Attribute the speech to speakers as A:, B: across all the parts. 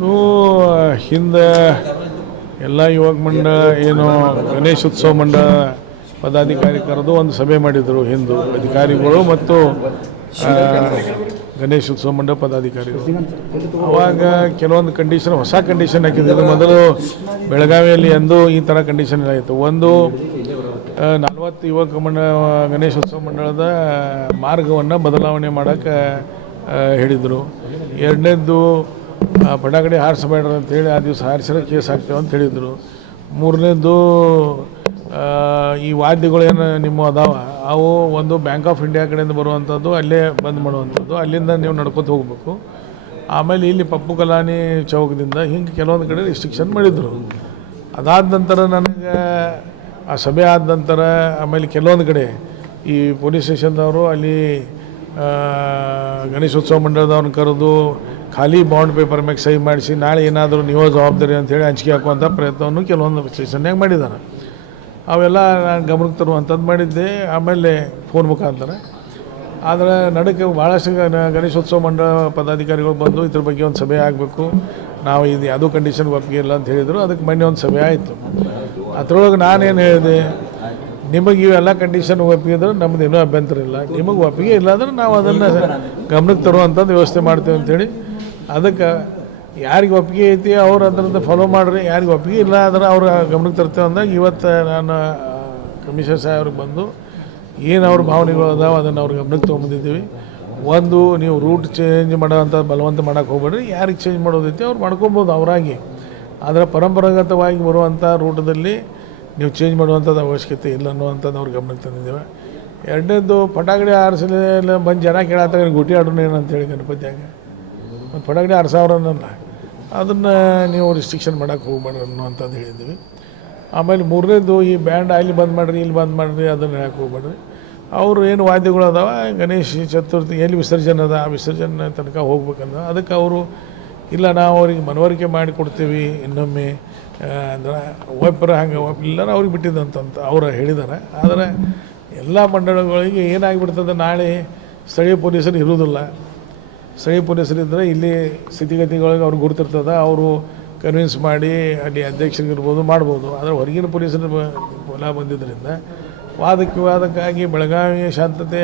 A: ಇದು ಹಿಂದೆ ಎಲ್ಲ ಯುವಕ ಮಂಡ, ಏನು ಗಣೇಶ ಉತ್ಸವ ಮಂಡ ಪದಾಧಿಕಾರಿ ಕರೆದು ಒಂದು ಸಭೆ ಮಾಡಿದರು ಹಿಂದೂ ಅಧಿಕಾರಿಗಳು ಮತ್ತು ಗಣೇಶ ಉತ್ಸವ ಮಂಡ ಪದಾಧಿಕಾರಿಗಳು. ಅವಾಗ ಕೆಲವೊಂದು ಕಂಡೀಷನ್ ಹೊಸ ಕಂಡೀಷನ್ ಹಾಕಿದ್ರು. ಮೊದಲು ಬೆಳಗಾವಿಯಲ್ಲಿ ಎಂದು ಈ ಥರ ಕಂಡೀಷನ್ ಇತ್ತು ಒಂದು ನಲವತ್ತು ಯುವಕ ಮಣ್ಣ ಗಣೇಶ ಉತ್ಸವ ಮಂಡಳದ ಮಾರ್ಗವನ್ನು ಬದಲಾವಣೆ ಮಾಡೋಕ್ಕೆ ಹೇಳಿದರು. ಎರಡನೇದ್ದು ಪಟಾಕಡಿ ಹಾರಿಸಬೇಡ್ರಿ ಅಂತೇಳಿ ಆ ದಿವಸ ಹಾರಿಸಿದ್ರೆ ಕೇಸ್ ಹಾಕ್ತೇವೆ ಅಂತ ಹೇಳಿದರು. ಮೂರನೇದು ಆ, ಈ ವಾದ್ಯಗಳು ಏನು ನಿಮ್ಮ ಅದಾವ? ಅವು ಒಂದು ಬ್ಯಾಂಕ್ ಆಫ್ ಇಂಡಿಯಾ ಕಡೆಯಿಂದ ಬರುವಂಥದ್ದು ಅಲ್ಲೇ ಬಂದ್ ಮಾಡುವಂಥದ್ದು. ಅಲ್ಲಿಂದ ನೀವು ನಡ್ಕೊತ ಹೋಗಬೇಕು. ಆಮೇಲೆ ಇಲ್ಲಿ ಪಪ್ಪು ಕಲಾನಿ ಚೌಕದಿಂದ ಹಿಂಗೆ ಕೆಲವೊಂದು ಕಡೆ ರಿಸ್ಟ್ರಿಕ್ಷನ್ ಮಾಡಿದರು. ಅದಾದ ನಂತರ ನನಗೆ ಆ ಸಭೆ ಆದ ನಂತರ ಆಮೇಲೆ ಕೆಲವೊಂದು ಕಡೆ ಈ ಪೊಲೀಸ್ ಸ್ಟೇಷನ್ದವರು ಅಲ್ಲಿ ಆ, ಗಣೇಶೋತ್ಸವ ಮಂಡಳದವ್ರನ್ನ ಕರೆದು ಖಾಲಿ ಬಾಂಡ್ ಪೇಪರ್ ಮ್ಯಾಗ ಸಹಿ ಮಾಡಿಸಿ ನಾಳೆ ಏನಾದರೂ ನೀವು ಜವಾಬ್ದಾರಿ ಅಂತೇಳಿ ಹಂಚಿಕೆ ಹಾಕುವಂಥ ಪ್ರಯತ್ನವನ್ನು ಕೆಲವೊಂದು ಸ್ಟೇಷನ್ಯಾಗ ಮಾಡಿದ್ದಾರೆ. ಅವೆಲ್ಲ ನಾನು ಗಮನಕ್ಕೆ ತರುವಂಥದ್ದು ಮಾಡಿದ್ದೆ. ಆಮೇಲೆ ಫೋನ್ ಮುಖಾಂತರ. ಆದರೆ ನಡಕ್ಕೆ ಭಾಳಷ್ಟು ಗಣೇಶೋತ್ಸವ ಮಂಡಳ ಪದಾಧಿಕಾರಿಗಳು ಬಂದು ಇದ್ರ ಬಗ್ಗೆ ಒಂದು ಸಭೆ ಆಗಬೇಕು. ನಾವು ಇದು ಯಾವುದೂ ಕಂಡೀಷನ್ ಒಪ್ಪಿಗೆ ಇಲ್ಲ ಅಂತ ಹೇಳಿದರು. ಅದಕ್ಕೆ ಮೊನ್ನೆ ಒಂದು ಸಭೆ ಆಯಿತು. ಅದರೊಳಗೆ ನಾನೇನು ಹೇಳಿದೆ? ನಿಮಗೆ ಇವೆಲ್ಲ ಕಂಡೀಷನ್ ಒಪ್ಪಿಗೆ ಒಪ್ಪಿದ್ರೆ ನಮ್ಮದು ಏನೂ ಅಭ್ಯಂತರ ಇಲ್ಲ. ನಿಮಗೆ ಒಪ್ಪಿಗೆ ಇಲ್ಲ ಅಂದ್ರೆ ನಾವು ಅದನ್ನು ಗಮನಕ್ಕೆ ತರುವಂಥದ್ದು ವ್ಯವಸ್ಥೆ ಮಾಡ್ತೇವೆ ಅಂಥೇಳಿ ಅದಕ್ಕೆ ಯಾರಿಗೆ ಒಪ್ಪಿಗೆ ಐತಿ ಅವ್ರು ಅದರಿಂದ ಫಾಲೋ ಮಾಡಿರಿ. ಯಾರಿಗೆ ಒಪ್ಪಿಗೆ ಇಲ್ಲ ಅಂದ್ರೆ ಅವ್ರ ಗಮನಕ್ಕೆ ತರ್ತೇವೆ ಅಂದಾಗ ಇವತ್ತು ನಾನು ಕಮಿಷನರ್ ಸಾಹೇಬ್ರಿಗೆ ಬಂದು ಏನು ಅವ್ರ ಭಾವನೆಗಳು ಅದಾವೆ ಅದನ್ನು ಅವ್ರ ಗಮನಕ್ಕೆ ತೊಗೊಂಬಂದಿದ್ದೀವಿ. ಒಂದು, ನೀವು ರೂಟ್ ಚೇಂಜ್ ಮಾಡೋವಂಥ ಬಲವಂತ ಮಾಡೋಕ್ಕೆ ಹೋಗ್ಬೇಡ್ರಿ. ಯಾರಿಗೆ ಚೇಂಜ್ ಮಾಡೋದೈತಿ ಅವ್ರು ಮಾಡ್ಕೊಬೋದು ಅವರಾಗಿ. ಆದರೆ ಪರಂಪರಾಗತವಾಗಿ ಬರುವಂಥ ರೂಟದಲ್ಲಿ ನೀವು ಚೇಂಜ್ ಮಾಡುವಂಥದ್ದು ಅವಶ್ಯಕತೆ ಇಲ್ಲ ಅನ್ನುವಂಥದ್ದು ಅವ್ರ ಗಮನಕ್ಕೆ ತಂದಿದ್ದೇವೆ. ಎರಡನೇದು ಪಟಾಕಡಿ ಆರಿಸಲಿ ಬಂದು ಜನ ಕೇಳತ್ತಾಗ ಗುಟಿ ಆಡೋಣ ಏನಂತೇಳಿ ಗಣಪತಿಯಾಗ. ಮತ್ತು ಪಡಗಡೆ ಆರು ಸಾವಿರನಲ್ಲ ಅದನ್ನು ನೀವು ರಿಸ್ಟ್ರಿಕ್ಷನ್ ಮಾಡೋಕ್ಕೆ ಹೋಗ್ಬೇಡ್ರಿ ಅನ್ನುವಂಥದ್ದು ಹೇಳಿದ್ದೀವಿ. ಆಮೇಲೆ ಮೂರನೇದು, ಈ ಬ್ಯಾಂಡ್ ಅಲ್ಲಿ ಬಂದ್ ಮಾಡಿರಿ, ಇಲ್ಲಿ ಬಂದ್ ಮಾಡಿರಿ, ಅದನ್ನು ಹೇಳಕ್ಕೆ ಹೋಗ್ಬೇಡ್ರಿ ಅವರು ಏನು ವಾದ್ಯಗಳು ಅದಾವ? ಗಣೇಶ ಚತುರ್ಥಿ, ಎಲ್ಲಿ ವಿಸರ್ಜನೆ ಅದ? ಆ ವಿಸರ್ಜನೆ ತನಕ ಹೋಗ್ಬೇಕಂದ ಅದಕ್ಕೆ ಅವರು, ಇಲ್ಲ ನಾವು ಅವ್ರಿಗೆ ಮನವರಿಕೆ ಮಾಡಿ ಕೊಡ್ತೀವಿ, ಇನ್ನೊಮ್ಮೆ ಅಂದ್ರೆ ಒಬ್ಬರು ಹಂಗೆ ಇಲ್ಲ ಅವ್ರಿಗೆ ಬಿಟ್ಟಿದ್ದಂತಂತ ಅವ್ರು ಹೇಳಿದ್ದಾರೆ ಆದರೆ ಎಲ್ಲ ಮಂಡಳಗಳಿಗೆ ಏನಾಗಿಬಿಡ್ತದೆ ನಾಳೆ ಸ್ಥಳೀಯ ಪೊಲೀಸರು ಇರುವುದಿಲ್ಲ. ಸ್ಥಳೀಯ ಪೊಲೀಸರಿದ್ದರೆ ಇಲ್ಲಿ ಸ್ಥಿತಿಗತಿಗಳಿಗೆ ಅವ್ರು ಗುರುತಿರ್ತದೆ, ಅವರು ಕನ್ವಿನ್ಸ್ ಮಾಡಿ ಅಲ್ಲಿ ಅಧ್ಯಕ್ಷರಿಗಿರ್ಬೋದು ಮಾಡ್ಬೋದು. ಆದರೆ ಹೊರಗಿನ ಪೊಲೀಸರು ಬಲ ಬಂದಿದ್ದರಿಂದ ವಾದಕ್ಕೆ ವಿವಾದಕ್ಕಾಗಿ ಬೆಳಗಾವಿ ಶಾಂತತೆ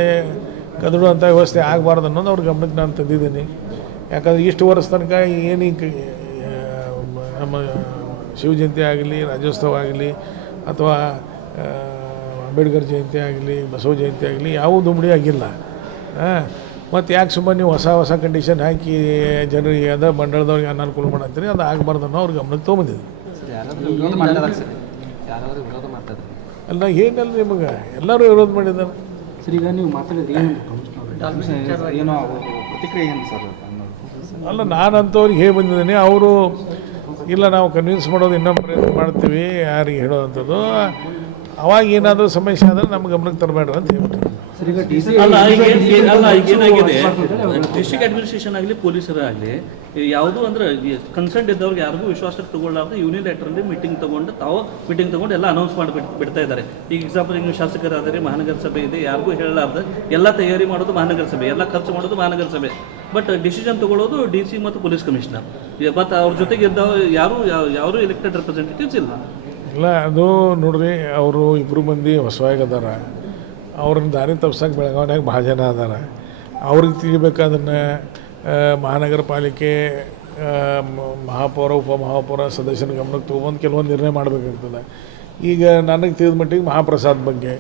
A: ಕದಡುವಂಥ ವ್ಯವಸ್ಥೆ ಆಗಬಾರ್ದು ಅನ್ನೋದು ಅವ್ರ ಗಮನಕ್ಕೆ ನಾನು ತಂದಿದ್ದೀನಿ. ಯಾಕಂದ್ರೆ ಇಷ್ಟು ವರ್ಷ ತನಕ ಏನು ನಮ್ಮ ಶಿವಜಯಂತಿ ಆಗಲಿ, ರಾಜ್ಯೋತ್ಸವ ಆಗಲಿ, ಅಥವಾ ಅಂಬೇಡ್ಕರ್ ಜಯಂತಿ ಆಗಲಿ, ಬಸವ ಜಯಂತಿ ಆಗಲಿ ಯಾವುದು ದುಂಬಡಿ ಆಗಿಲ್ಲ. ಮತ್ತು ಯಾಕೆ ಸುಮ್ಮನೆ ನೀವು ಹೊಸ ಹೊಸ ಕಂಡೀಷನ್ ಹಾಕಿ ಜನರಿಗೆ ಅದ ಮಂಡಳದವ್ರಿಗೆ ಅನಾನುಕೂಲ ಮಾಡತ್ತೀರಿ ಅದು ಆಗಬಾರ್ದು ಅನ್ನೋ ಅವ್ರ ಗಮನಕ್ಕೆ ತೊಗೊಂಬಂದಿದೆ
B: ಯಾರಾದ್ರೂ ವಿರೋಧ ಮಾಡ್ತಾರೆ ಸರ್ ಯಾರಾದ್ರೂ ವಿರೋಧ ಮಾಡ್ತಾರೆ
A: ಅಲ್ಲ ಏನಲ್ಲ ನಿಮಗೆ ಎಲ್ಲರೂ ವಿರೋಧ ಮಾಡಿದ್ದಾರೆ
C: ಈಗ ನೀವು
A: ಅಲ್ಲ ನಾನಂತವ್ರಿಗೆ ಹೇಗೆ ಬಂದಿದ್ದೀನಿ. ಅವರು ಇಲ್ಲ ನಾವು ಕನ್ವಿನ್ಸ್ ಮಾಡೋದು ಇನ್ನೊಂದು ಪ್ರಯತ್ನ ಮಾಡ್ತೀವಿ ಯಾರಿಗೆ ಹೇಳೋವಂಥದ್ದು ಅವಾಗ ಏನಾದರೂ ಸಮಸ್ಯೆ ಆದರೆ ನಮ್ಮ ಗಮನಕ್ಕೆ ತರಬೇಡ ಅಂತ ಹೇಳ್ಬಿಟ್ಟು.
D: ಡಿಸ್ಟ್ರಿಕ್ಟ್ ಅಡ್ಮಿನಿಸ್ಟ್ರೇಷನ್ ಆಗಲಿ ಪೊಲೀಸರ ಆಗಲಿ ಯಾವುದು ಅಂದ್ರೆ ಕನ್ಸರ್ಟ್ ಇದ್ದವ್ರಿಗೆ ಯಾರಿಗೂ ವಿಶ್ವಾಸಕ್ಕೆ ತಗೊಳ್ಳಾರ್ದು ಅಲ್ಲಿ ಮೀಟಿಂಗ್ ತಗೊಂಡು ತಾವು ಮೀಟಿಂಗ್ ತಗೊಂಡು ಎಲ್ಲ ಅನೌನ್ಸ್ ಮಾಡಿ ಬಿಡ್ತಾ ಇದ್ದಾರೆ. ಈಗ ಎಕ್ಸಾಂಪಲ್ ಈಗ ಶಾಸಕರಾದರೆ ಮಹಾನಗರ ಸಭೆ ಇದೆ ಯಾರಿಗೂ ಹೇಳಲಾರ್ದು ಎಲ್ಲ ತಯಾರಿ ಮಾಡೋದು ಮಹಾನಗರ ಸಭೆ ಎಲ್ಲ ಖರ್ಚು ಮಾಡೋದು ಮಹಾನಗರ ಸಭೆ. ಬಟ್ ಡಿಸಿಷನ್ ತಗೊಳ್ಳೋದು ಡಿ ಸಿ ಮತ್ತು ಪೊಲೀಸ್ ಕಮಿಷನರ್ ಮತ್ತು ಅವ್ರ ಜೊತೆಗೆ ಇದ್ದ ಯಾರು ಯಾರು ಎಲೆಕ್ಟೆಡ್ ರೆಪ್ರೆಸೆಂಟೇಟಿವ್ಸ್ ಇಲ್ಲ.
A: ಇಲ್ಲ, ಅದು ನೋಡ್ರಿ, ಅವರು ಇಬ್ಬರು ಮಂದಿ ಹೊಸವಾಗಿ ಅದಾರ. ಅವ್ರನ್ನ ದಾರಿ ತಪ್ಸಕ್ಕೆ ಬೆಳಗಾವಿನಾಗ ಭಾಳ ಜನ ಅದಾರ. ಅವ್ರಿಗೆ ತಿಳಿಬೇಕಾದನ್ನು ಮಹಾನಗರ ಪಾಲಿಕೆ ಮಹಾಪೌರ, ಉಪಮಹಾಪೌರ ಸದಸ್ಯರ ಗಮನಕ್ಕೆ ತೊಗೊಂಡು ಕೆಲವೊಂದು ನಿರ್ಣಯ ಮಾಡಬೇಕಾಗ್ತದೆ. ಈಗ ನನಗೆ ತಿಳಿದ ಮಟ್ಟಿಗೆ ಮಹಾಪ್ರಸಾದ್ ಬಗ್ಗೆ.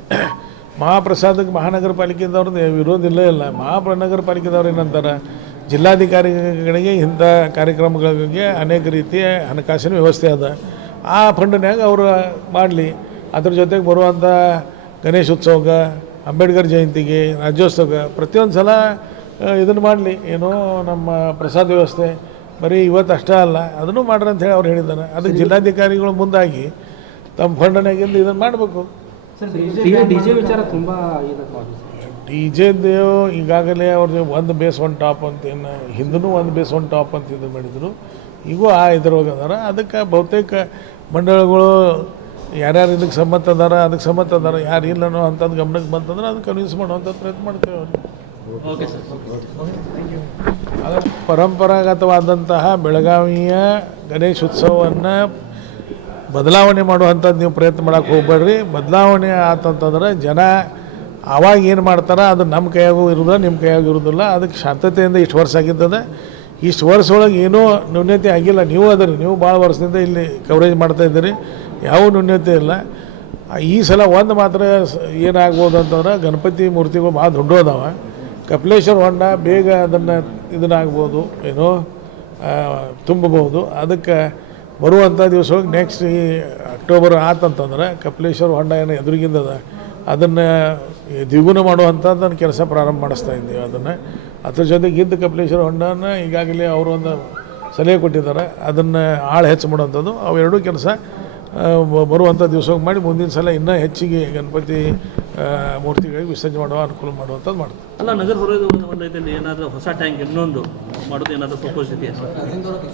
A: ಮಹಾಪ್ರಸಾದಕ್ಕೆ ಮಹಾನಗರ ಪಾಲಿಕೆದವ್ರದ್ದು ವಿರೋಧ ಇಲ್ಲೇ, ಇಲ್ಲ. ಮಹಾನಗರ ಪಾಲಿಕೆದವ್ರು ಏನಂತಾರೆ, ಜಿಲ್ಲಾಧಿಕಾರಿಗಳಿಗೆ ಇಂಥ ಕಾರ್ಯಕ್ರಮಗಳಿಗೆ ಅನೇಕ ರೀತಿಯ ಹಣಕಾಸಿನ ವ್ಯವಸ್ಥೆ ಅದ. ಆ ಫಂಡನ್ಯಾಗ ಅವರು ಮಾಡಲಿ. ಅದ್ರ ಜೊತೆಗೆ ಬರುವಂಥ ಗಣೇಶೋತ್ಸವಕ್ಕೆ ಅಂಬೇಡ್ಕರ್ ಜಯಂತಿಗೆ ರಾಜ್ಯೋತ್ಸವಕ್ಕೆ ಪ್ರತಿಯೊಂದು ಸಲ ಇದನ್ನು ಮಾಡಲಿ. ಏನೋ ನಮ್ಮ ಪ್ರಸಾದ ವ್ಯವಸ್ಥೆ ಬರೀ ಇವತ್ತು ಅಷ್ಟೇ ಅಲ್ಲ ಅದನ್ನು ಮಾಡ್ರಿ ಅಂತ ಹೇಳಿ ಅವ್ರು ಹೇಳಿದ್ದಾರೆ. ಅದಕ್ಕೆ ಜಿಲ್ಲಾಧಿಕಾರಿಗಳು ಮುಂದಾಗಿ ತಮ್ಮ ಫಂಡನಾಗಿಂದ ಇದನ್ನು ಮಾಡಬೇಕು.
C: ಡಿ ಜೆ ವಿಚಾರ ತುಂಬ ಇದಾಗ್ತದೆ ಸರ್.
A: ಡಿ ಜೆದು ಈಗಾಗಲೇ ಅವ್ರದ್ದು ಒಂದು ಬೇಸ್ ಒನ್ ಟಾಪ್ ಅಂತ ಏನು ಹಿಂದೂ ಒಂದು ಬೇಸ್ ಒನ್ ಟಾಪ್ ಅಂತ ಇದು ಮಾಡಿದರು. ಈಗೂ ಆ ಇದ್ರೊಳಗೆ ಅದಾರ. ಅದಕ್ಕೆ ಬಹುತೇಕ ಮಂಡಳಗಳು ಯಾರ್ಯಾರು ಇದಕ್ಕೆ ಸಮ್ಮತ ಅದಾರ ಅದಕ್ಕೆ ಸಮ್ಮತ ಅದಾರ ಯಾರು ಇಲ್ಲ ಅನ್ನೋ ಅಂಥದ್ದು ಗಮನಕ್ಕೆ ಬಂತಂದ್ರೆ ಅದು ಕನ್ವಿನ್ಸ್ ಮಾಡುವಂಥ ಪ್ರಯತ್ನ ಮಾಡ್ತೇವೆ ಅವ್ರಿಗೆ ಅದು ಪರಂಪರಾಗತವಾದಂತಹ ಬೆಳಗಾವಿಯ ಗಣೇಶ ಉತ್ಸವವನ್ನು ಬದಲಾವಣೆ ಮಾಡುವಂಥದ್ದು ನೀವು ಪ್ರಯತ್ನ ಮಾಡೋಕ್ಕೆ ಹೋಗ್ಬೇಡ್ರಿ. ಬದಲಾವಣೆ ಆತಂತಂದ್ರೆ ಜನ ಆವಾಗ ಏನು ಮಾಡ್ತಾರೆ ಅದು ನಮ್ಮ ಕೈಯಾಗೂ ಇರೋದಿಲ್ಲ ನಿಮ್ಮ ಕೈಯಾಗೂ ಇರೋದಿಲ್ಲ ಅದಕ್ಕೆ ಶಾಂತತೆಯಿಂದ ಇಷ್ಟು ವರ್ಷ ಆಗಿದ್ದದ. ಇಷ್ಟು ವರ್ಷ ಒಳಗೆ ಏನೂ ನ್ಯೂನ್ಯತೆ ಆಗಿಲ್ಲ. ನೀವು ಅದರಿ ನೀವು ಭಾಳ ವರ್ಷದಿಂದ ಇಲ್ಲಿ ಕವರೇಜ್ ಮಾಡ್ತಾ ಇದ್ದೀರಿ. ಯಾವ ನ್ಯೂನ್ಯತೆ ಇಲ್ಲ. ಈ ಸಲ ಒಂದು ಮಾತ್ರ ಏನಾಗ್ಬೋದು ಅಂತಂದ್ರೆ ಗಣಪತಿ ಮೂರ್ತಿಗಳು ಭಾಳ ದೊಡ್ಡ ಅದಾವ ಕಪಿಲೇಶ್ವರ ಹೊಂಡ ಬೇಗ ಅದನ್ನು ಇದನ್ನಾಗ್ಬೋದು, ಏನೋ ತುಂಬಬಹುದು. ಅದಕ್ಕೆ ಬರುವಂಥ ದಿವಸ ಹೋಗಿ ನೆಕ್ಸ್ಟ್ ಈ ಅಕ್ಟೋಬರ್ ಆತಂತಂದ್ರೆ ಕಪಿಲೇಶ್ವರ ಹೊಂಡ ಏನು ಎದುರಿಗಿಂದದ ಅದನ್ನು ದ್ವಿಗುಣ ಮಾಡುವಂಥದ್ದನ್ನು ಕೆಲಸ ಪ್ರಾರಂಭ ಮಾಡಿಸ್ತಾ ಇದ್ದೀವಿ ಅದನ್ನು. ಅದ್ರ ಜೊತೆಗೆ ಇದ್ದ ಕಪಿಲೇಶ್ವರ ಹೊಂಡನ ಈಗಾಗಲೇ ಅವರು ಒಂದು ಸಲಹೆ ಕೊಟ್ಟಿದ್ದಾರೆ. ಅದನ್ನು ಆಳು ಹೆಚ್ಚು ಮಾಡುವಂಥದ್ದು. ಅವೆರಡೂ ಕೆಲಸ ಬರುವಂಥ ದಿವಸವಾಗಿ ಮಾಡಿ ಮುಂದಿನ ಸಲ ಇನ್ನೂ ಹೆಚ್ಚಿಗೆ ಗಣಪತಿ ಮೂರ್ತಿಗಳಿಗೆ ವಿಸರ್ಜನೆ ಮಾಡುವ ಅನುಕೂಲ ಮಾಡುವಂಥದ್ದು ಮಾಡ್ತಾರೆ
D: ಅಲ್ಲ ನಗರ ಹೊರಗೆ ಏನಾದರೂ ಹೊಸ ಟ್ಯಾಂಕ್ ಇನ್ನೊಂದು ಮಾಡೋದು ಏನಾದರೂ ಪ್ರಪೋಸ್ ಇದೆಯಾ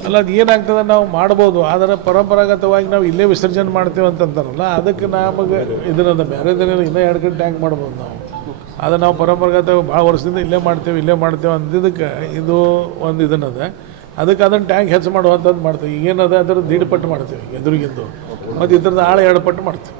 A: ಅಲ್ಲ ಅದು ಏನಾಗ್ತದೆ ನಾವು ಮಾಡ್ಬೋದು. ಆದರೆ ಪರಂಪರಾಗತವಾಗಿ ನಾವು ಇಲ್ಲೇ ವಿಸರ್ಜನೆ ಮಾಡ್ತೇವೆ ಅಂತಂತಾರಲ್ಲ ಅದಕ್ಕೆ ನಮಗೆ ಇದನ್ನ ಬೇರೆ ದಿನ ಇನ್ನೂ ಎರಡು ಗಂಟೆ ಟ್ಯಾಂಕ್ ಮಾಡ್ಬೋದು ನಾವು. ಅದು ನಾವು ಪರಂಪರಾಗತ ಭಾಳ ವರ್ಷದಿಂದ ಇಲ್ಲೇ ಮಾಡ್ತೇವೆ ಇಲ್ಲೇ ಮಾಡ್ತೇವೆ ಅಂದಿದ್ದಕ್ಕೆ ಇದು ಒಂದು ಇದನ್ನದ. ಅದಕ್ಕೆ ಅದನ್ನು ಟ್ಯಾಂಕ್ ಹೆಚ್ಚು ಮಾಡುವಂಥದ್ದು ಮಾಡ್ತೀವಿ. ಏನದ ಅದರ ದೀಡ್ ಪಟ್ಟು ಮಾಡ್ತೇವೆ, ಎದುರಿಗಿಂದು. ಮತ್ತು ಇದ್ರದ್ದು ಆಳ ಎರಡು ಪಟ್ಟು ಮಾಡ್ತೀವಿ.